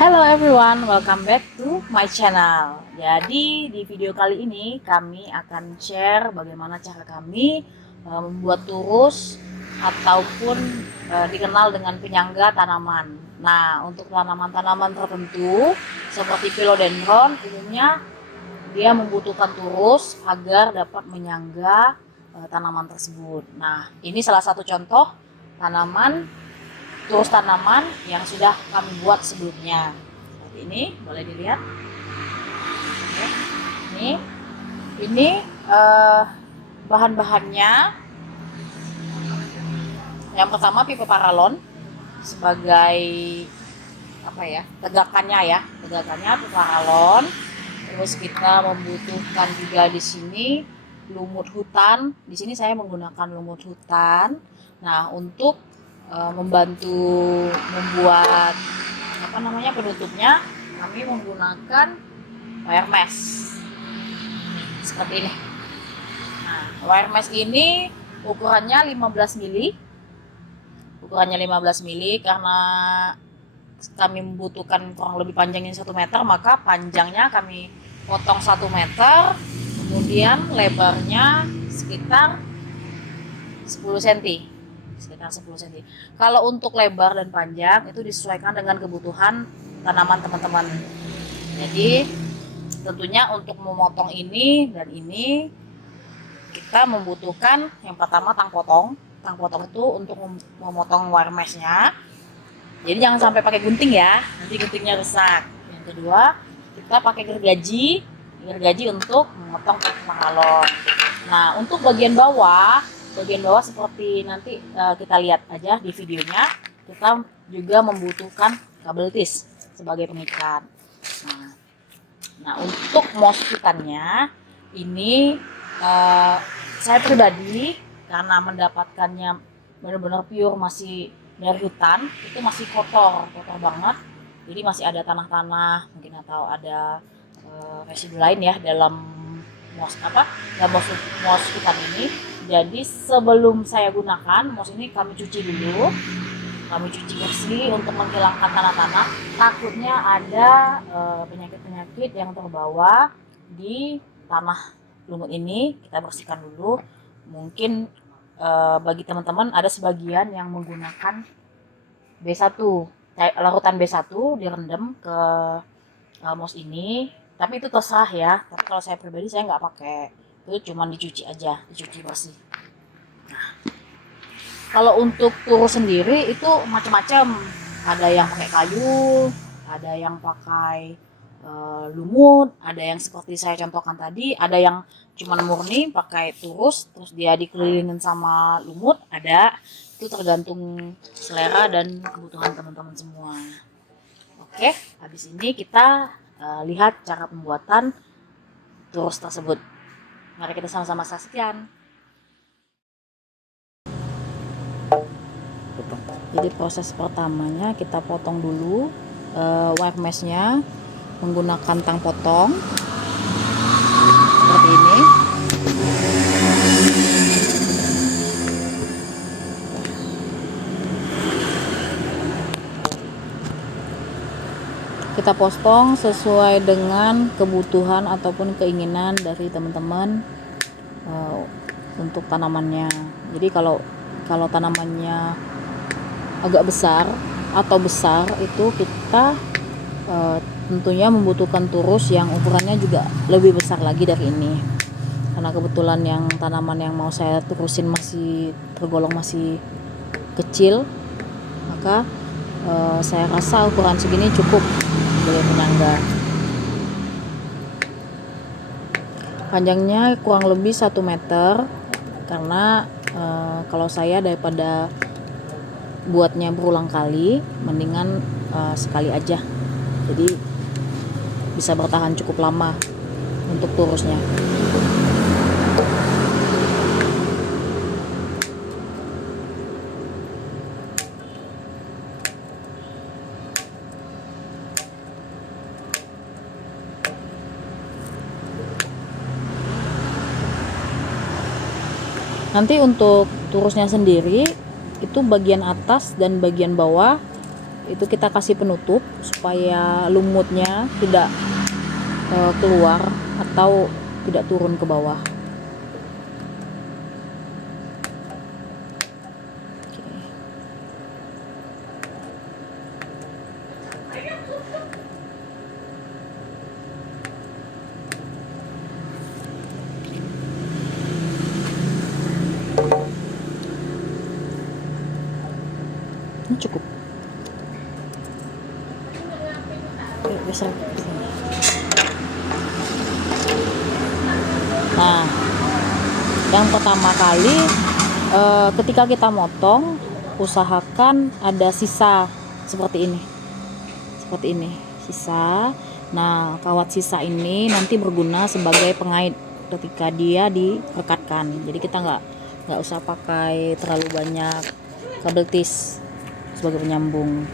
Hello everyone, welcome back to my channel. Jadi di video kali ini kami akan share bagaimana cara kami membuat turus ataupun dikenal dengan penyangga tanaman. Nah, untuk tanaman-tanaman tertentu seperti philodendron umumnya dia membutuhkan turus agar dapat menyangga tanaman tersebut. Nah, ini salah satu contoh tanaman turus tanaman yang sudah kami buat sebelumnya. Seperti ini, boleh dilihat. Oke. Ini bahan-bahannya. Yang pertama pipa paralon sebagai tegakannya pipa paralon. Terus kita membutuhkan juga di sini lumut hutan. Di sini saya menggunakan lumut hutan. Nah, untuk membantu membuat penutupnya, kami menggunakan wire mesh seperti ini. Nah, wire mesh ini ukurannya 15 mili. Ukurannya 15 mili karena kami membutuhkan kurang lebih panjangnya 1 meter, maka panjangnya kami potong 1 meter, kemudian lebarnya sekitar 10 cm. Kalau untuk lebar dan panjang itu disesuaikan dengan kebutuhan tanaman teman-teman. Jadi tentunya untuk memotong ini dan ini kita membutuhkan yang pertama tang potong. Tang potong itu untuk memotong wire mesh-nya. Jadi jangan sampai pakai gunting ya, nanti guntingnya rusak. Yang kedua, kita pakai gergaji untuk memotong paralon. Nah, untuk bagian bawah seperti nanti kita lihat aja di videonya, kita juga membutuhkan kabel tis sebagai pengikat. Nah untuk moskitannya ini saya pribadi karena mendapatkannya benar-benar pure masih dari hutan, itu masih kotor banget. Jadi masih ada tanah-tanah mungkin atau ada residu lain ya dalam moskitan ini. Jadi sebelum saya gunakan mos ini kami cuci bersih untuk menghilangkan tanah-tanah. Takutnya ada penyakit-penyakit yang terbawa di tanah lumut ini, kita bersihkan dulu. Mungkin bagi teman-teman ada sebagian yang menggunakan B1, larutan B1 direndam ke mos ini, tapi itu terserah ya. Tapi kalau saya pribadi saya nggak pakai, itu cuma dicuci bersih. Nah, kalau untuk turus sendiri itu macam-macam, ada yang pakai kayu, ada yang pakai lumut, ada yang seperti saya contohkan tadi, ada yang cuma murni pakai turus terus dia dikelilingin sama lumut, ada. Itu tergantung selera dan kebutuhan teman-teman semua. Oke, habis ini kita lihat cara pembuatan turus tersebut. Mari kita sama-sama saksikan. Jadi proses pertamanya kita potong dulu wire mesh-nya menggunakan tang potong seperti ini. Kita potong sesuai dengan kebutuhan ataupun keinginan dari teman-teman untuk tanamannya. Jadi kalau tanamannya agak besar atau besar itu kita tentunya membutuhkan turus yang ukurannya juga lebih besar lagi dari ini. Karena kebetulan yang tanaman yang mau saya turusin masih tergolong masih kecil, maka saya rasa ukuran segini cukup sebagai penyangga. Panjangnya kurang lebih 1 meter karena kalau saya daripada buatnya berulang kali, mendingan sekali aja. Jadi bisa bertahan cukup lama untuk turusnya. Nanti untuk turusnya sendiri itu bagian atas dan bagian bawah itu kita kasih penutup supaya lumutnya tidak keluar atau tidak turun ke bawah. Ini cukup. Bisa. Nah, yang pertama kali ketika kita motong, usahakan ada sisa seperti ini, sisa. Nah, kawat sisa ini nanti berguna sebagai pengait ketika dia direkatkan. Jadi kita nggak usah pakai terlalu banyak kabel tis sebagai penyambung.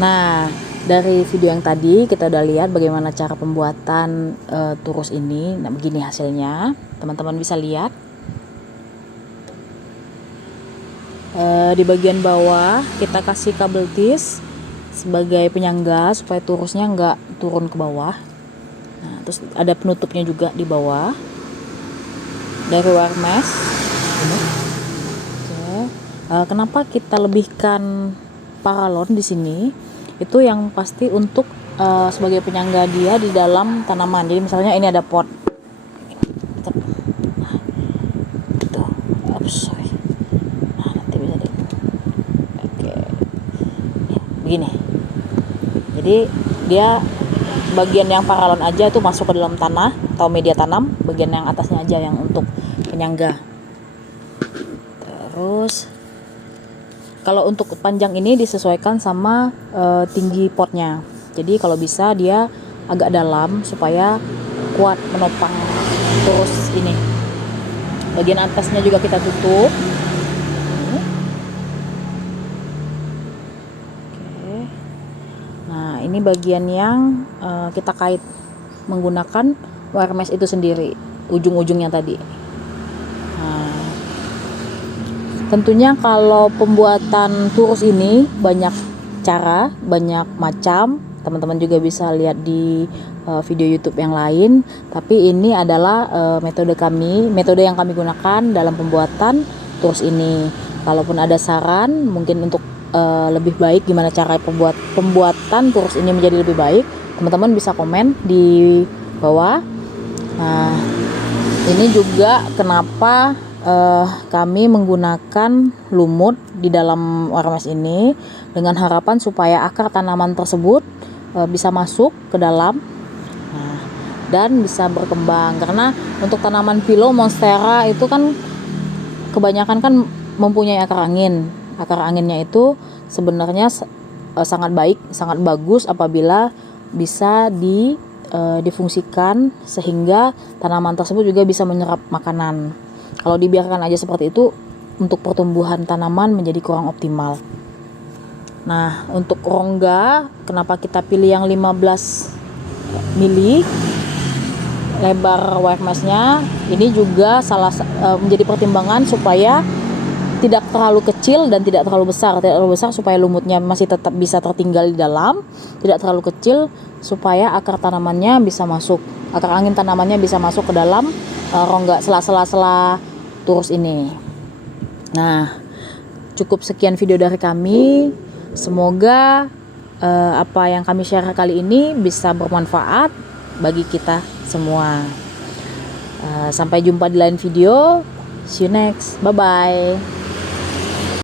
Nah, dari video yang tadi kita udah lihat bagaimana cara pembuatan turus ini. Nah, begini hasilnya. Teman-teman bisa lihat. Di bagian bawah kita kasih kabel tis sebagai penyangga supaya turusnya nggak turun ke bawah. Nah, terus ada penutupnya juga di bawah dari wire mesh. Kenapa kita lebihkan paralon di sini? Itu yang pasti untuk sebagai penyangga dia di dalam tanaman. Jadi misalnya ini ada pot, gitu. Sorry. Nah, nanti bisa deh. Oke, begini. Jadi dia bagian yang paralon aja itu masuk ke dalam tanah atau media tanam, bagian yang atasnya aja yang untuk penyangga. Terus kalau untuk panjang ini disesuaikan sama tinggi potnya. Jadi kalau bisa dia agak dalam supaya kuat menopang turus ini. Bagian atasnya juga kita tutup. Oke. Nah, ini bagian yang kita kait menggunakan wire mesh itu sendiri, ujung-ujungnya tadi. Tentunya kalau pembuatan turus ini banyak cara, banyak macam. Teman-teman juga bisa lihat di video YouTube yang lain. Tapi ini adalah metode yang kami gunakan dalam pembuatan turus ini. Kalaupun ada saran mungkin untuk lebih baik gimana cara pembuatan turus ini menjadi lebih baik, teman-teman bisa komen di bawah. Nah, ini juga kenapa kami menggunakan lumut di dalam wire mesh ini dengan harapan supaya akar tanaman tersebut bisa masuk ke dalam, dan bisa berkembang. Karena untuk tanaman philo monstera itu kan kebanyakan kan mempunyai akar angin. Akar anginnya itu sebenarnya sangat baik, sangat bagus apabila bisa difungsikan sehingga tanaman tersebut juga bisa menyerap makanan. Kalau dibiarkan aja seperti itu, untuk pertumbuhan tanaman menjadi kurang optimal. Nah, untuk rongga, kenapa kita pilih yang 15 mili lebar wire mesh-nya? Ini juga menjadi pertimbangan supaya tidak terlalu kecil dan tidak terlalu besar. Tidak terlalu besar supaya lumutnya masih tetap bisa tertinggal di dalam, tidak terlalu kecil supaya akar tanamannya bisa masuk, akar angin tanamannya bisa masuk ke dalam rongga sela-sela turus ini. Nah, cukup sekian video dari kami. Semoga apa yang kami share kali ini bisa bermanfaat bagi kita semua. Sampai jumpa di lain video. See you next. Bye bye.